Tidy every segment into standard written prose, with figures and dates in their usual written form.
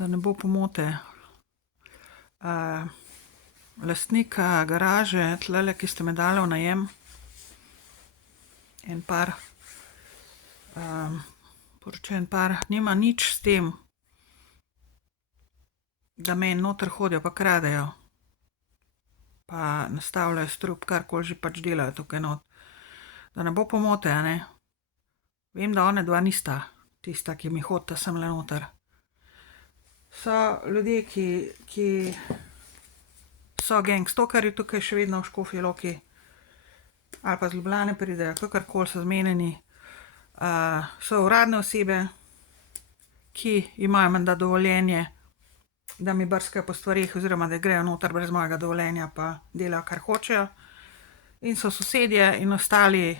Da ne bo pomote. Lastnika garaže, tlele, ki ste me dali v najem, en par, poročen par, nima nič s tem, da meni noter hodijo pa kradejo, pa nastavljajo strup, karkoli že pač delajo tukaj not. Da ne bo pomote, a ne. Vem, da one dva nista tista, ki mi hodita semle noter. So ljudje, ki so gangstokerji tukaj še vedno v Škofji Loki, ali pa z Ljubljane pridejo, kakorkoli so zmenjeni. So uradne osebe, ki imajo menda dovoljenje, da mi brskajo po stvareh oziroma da grejo noter brez mojega dovoljenja pa delajo, kar hočejo. In so sosedje in ostali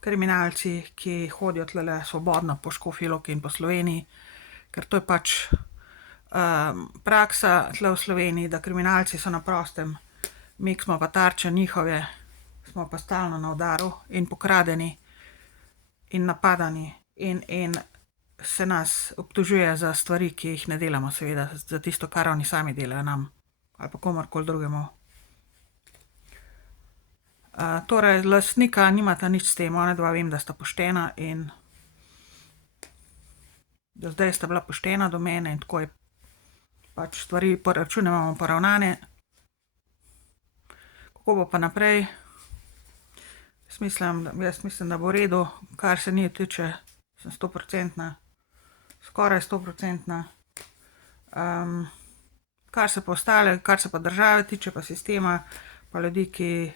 kriminalci, ki hodijo tlele svobodno po Škofji Loki in po Sloveniji, ker to je pač praksa tle v Sloveniji, da kriminalci so na prostem, mi, ki smo pa tarče njihove, smo pa stalno na udaru in pokradeni in napadani in se nas obtožuje za stvari, ki jih ne delamo, seveda, za tisto, kar oni sami delajo nam ali pa komurkoli drugemu. Torej, lastnika nimata nič s tem, ona dva vem, da sta poštena in do zdaj sta bila poštena do mene in tako je pač stvari, račune imamo poravnane. Kako bo pa naprej? Jaz mislim, da bo v redu, kar se njih tiče, sem 100%, skoraj 100%. Kar se pa ostale, kar se pa države tiče, pa sistema, pa ljudi, ki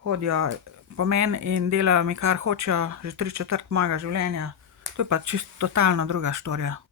hodijo po meni in delajo mi, kar hočejo, že 3/4 mojega življenja, to je pa čisto totalno druga štorija.